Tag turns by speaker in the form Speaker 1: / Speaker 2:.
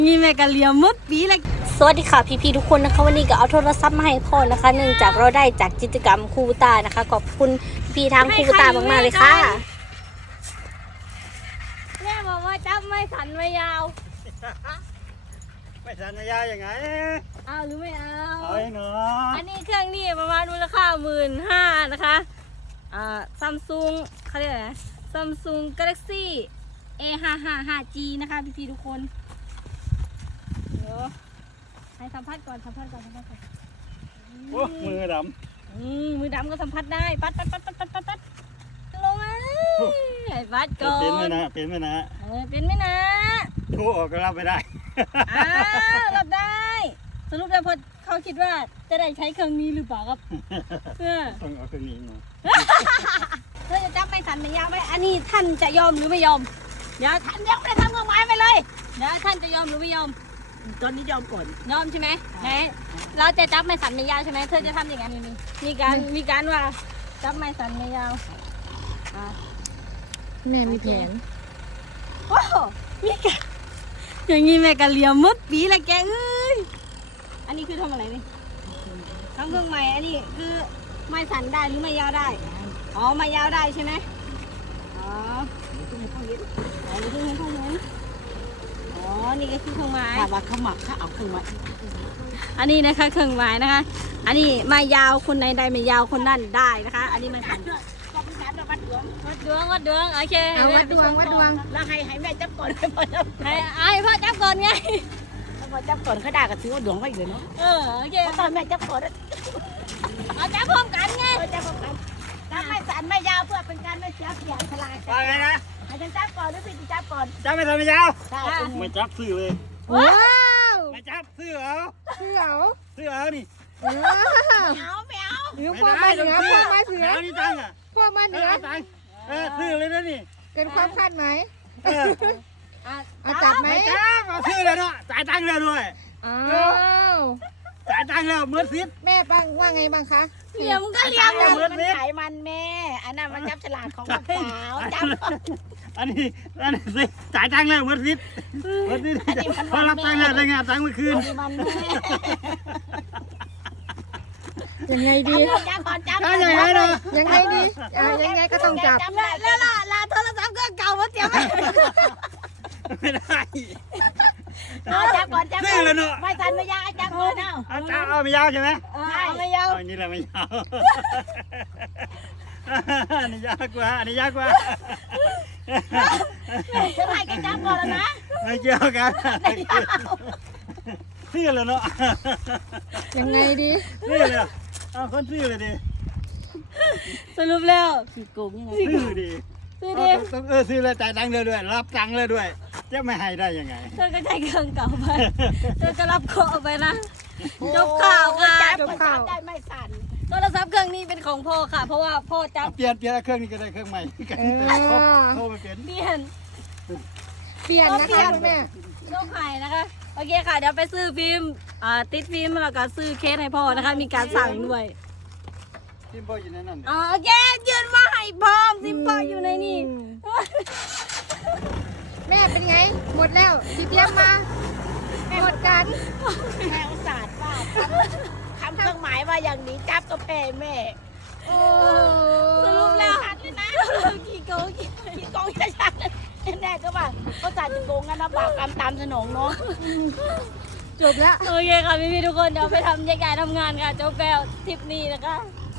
Speaker 1: นี่แม่กะเลียมมดปีเลย
Speaker 2: สวัสดีค่ะพี่ๆทุกคนนะคะวันนี้ก็เอาโทรศัพท์มาให้พ่อนะคะเนื่องจากเราได้จากกิจกรรมครูตานะคะขอบคุณพี่ทางครูตามากๆเลยค่ะ
Speaker 1: แม่บอกว่าจับไม่สันไม่ยาว
Speaker 3: ไม่สันไม่ยาวยังไง
Speaker 1: เอาหรือไม่เอา
Speaker 3: เอาเนาะ
Speaker 1: อันนี้เครื่องนี่ประมาณมูลค่า15,000นะคะซัมซุงเขาเรียกอะไรซัมซุง Galaxy A555G นะคะพี่ๆทุกคนเดี๋ยวให้สัมผัสก่อน
Speaker 3: โอ้มือด
Speaker 1: มือดำก็สัมผัสได้ปัดลงมาไอ้ปัดก่อน
Speaker 3: เป็นไหมนะ
Speaker 1: เป็นไหมนะ
Speaker 3: โทรออกก็รับไม่ได้
Speaker 1: รับได้สรุปแล้วพอเขาคิดว่าจะได้ใช้เครื่องนี้หรือเปล่าครับ
Speaker 3: ต้องเอาเครื่องนี้มา
Speaker 1: เธอจะจับไปสันไม่ยาวไหมอันนี้ท่านจะยอมหรือไม่ยอมเดี๋ยวท่านยังไม่ได้ทำเครื่องหมายไปเลยเดี๋ยวท่านจะยอมหรือไม่ยอม
Speaker 4: ตอนนี้ยอมก่อน
Speaker 1: ยอมใช่ไหมเราจะจับไม่สันไม่ยาวใช่ไหมเธอจะทำอย่างนั้นมีการว่าจับไม่สันไม่ยาว
Speaker 2: แม่มีแผน
Speaker 1: โอ้มีกันอย่างนี้แม่กะเลียมมดปีละแกเอ้ยอันนี้คือทำอะไรนี่ทำเครื่องใหม่อันนี้คือไม่สันได้หรือไม่ยาวได้อ๋อไม่ยาวได้ใช่ไหมอ๋อนี่คือเครื่องหมายอ๋อนี่ก็คือเครื่องหมาย
Speaker 4: ถ้าว่าเขาหมักเขาเอาเครื่องหมาย
Speaker 1: อันนี้นะคะเครื่องหมายนะคะอันนี้ไม่ยาวคนไหนได้ไม่ยาวคนนั่นได้นะคะอันนี้ไม่สันวัดดวงโอเค
Speaker 2: วัดดวง
Speaker 4: แล้วให้แม่จับก่อนให้พ่อจับ
Speaker 1: ให้พ่อจับก่อนไง
Speaker 4: พ่อจับก่อนเขาด่าก็ถือว่าดวงไว้เลยเนาะ
Speaker 1: โอเค
Speaker 4: ตอนแม่จับก่อน
Speaker 1: เอาจับพร้อมกันไง
Speaker 4: จับพร้อมกันจับไม่สันไม่ยาวเพื่อเป็นการไม่เสียเปรียบฉลาด
Speaker 3: ว่าไงนะ
Speaker 4: ให้ฉันจับก่อนหรือพี่จับก่อน
Speaker 3: จับไม่สันไม่ยาว
Speaker 4: ใช่
Speaker 3: ไม่จับซื้อเลย
Speaker 2: ว้าว
Speaker 3: ไม่จับซื้อเอานี่
Speaker 4: ไม่เอา
Speaker 2: หรือพวกมาเหนือพวกมาเสือ
Speaker 3: นี่ตังอ่ะ
Speaker 2: พวกมาเหนือ
Speaker 3: ตังซื้อเลยนะนี่
Speaker 2: เกินความคาดหมาย
Speaker 3: จับไหมจับซื้อเลยเนาะจ่ายตังค์เลยด้วยจ่ายตังค์แล้วเมื่อซิด
Speaker 2: แม่บ้างว่าไงบ้างคะ
Speaker 1: เลี้ยมก็เลี้ยม
Speaker 4: มันไขมันแม่อันนั้นมันจับฉลาดของลูกสาวจับ
Speaker 3: อันนี้สิจ่ายตังค์แล้วเมื่อซิดพอรับตังค์แล้วได้ไงตังค์เมื่อคืน
Speaker 2: ยังไงดี
Speaker 4: จับก่อนจับ
Speaker 3: ยังไงเนาะ
Speaker 2: ยังไงดียังไงก็ต้องจับ
Speaker 1: แล้วล่ะโทรศัพท์เครื่องเก่ามาเตรียม
Speaker 3: ไม่ได้
Speaker 4: จับก่อนจับก่อนไม่สันไม่ยาวจับก่อน
Speaker 3: เอาไม่ยาวใช่ไหม
Speaker 1: ไม่ยาว
Speaker 3: นี่แหละไม่ยาวอันนี้ยากกว่า
Speaker 4: จะให้กันจับก่อนแล้วนะ
Speaker 3: ไม่เกี่ยวกันซื้อเลยเนาะ
Speaker 2: ยังไงดี
Speaker 3: ซื้อเลยเอาคนซื้อเลยดิ
Speaker 1: สรุปแล้ว
Speaker 4: ขี้โกงยังไง
Speaker 3: ซื้อดิต้องซื้อเลยจ่ายตังค์เลยด้วยรับตังค์เลยด้วยจะไม่ให้ได้ยังไง
Speaker 1: เธอก็ใช้เครื่องเก่าไปเธอก็รับเคาะไปนะจบข่าวค่ะ
Speaker 4: จบข่าวได้ไม่สั่น
Speaker 1: โทรศัพท์เครื่องนี้เป็นของพ่อค่ะเพราะว่าพ่อจับ
Speaker 3: เปลี่ยนเครื่องนี้ก็ได้เครื่องใหม่โทรไปเปลี่ยน
Speaker 1: นะคะ
Speaker 2: แม่
Speaker 1: โชคไข่นะคะโอเคค่ะเดี๋ยวไปซื้อฟิล์มติดฟิล์มแล้วก็ซื้อเคสให้พ่อนะคะมีการสั่งด้วย
Speaker 3: ซิมพ่ออยู่ในนั้น
Speaker 1: โอเคยืนมาให้พร้อมซิมพ่ออยู่ในนี่
Speaker 2: แม่เป็นไงหมดแล้วที่เตรียมมาหมดกัน
Speaker 4: แม่อุตส่าห์ว่าทำเครื่องหมายว่าอย่างนี้จับก็แพ้แม่
Speaker 1: สรุปแล้ว
Speaker 4: เลยนะ
Speaker 1: กี่โกง
Speaker 4: จะชัดแน่ก็ว่าเขาจ่ายจะโกงกันนะบาปกรรมตามสนองเนาะ
Speaker 2: จบแล้ว
Speaker 1: โอเคค่ะพี่ๆทุกคนเดี๋ยวไปทำแยกย้ายทำงานค่ะจบแล้วทริปนี้นะคะ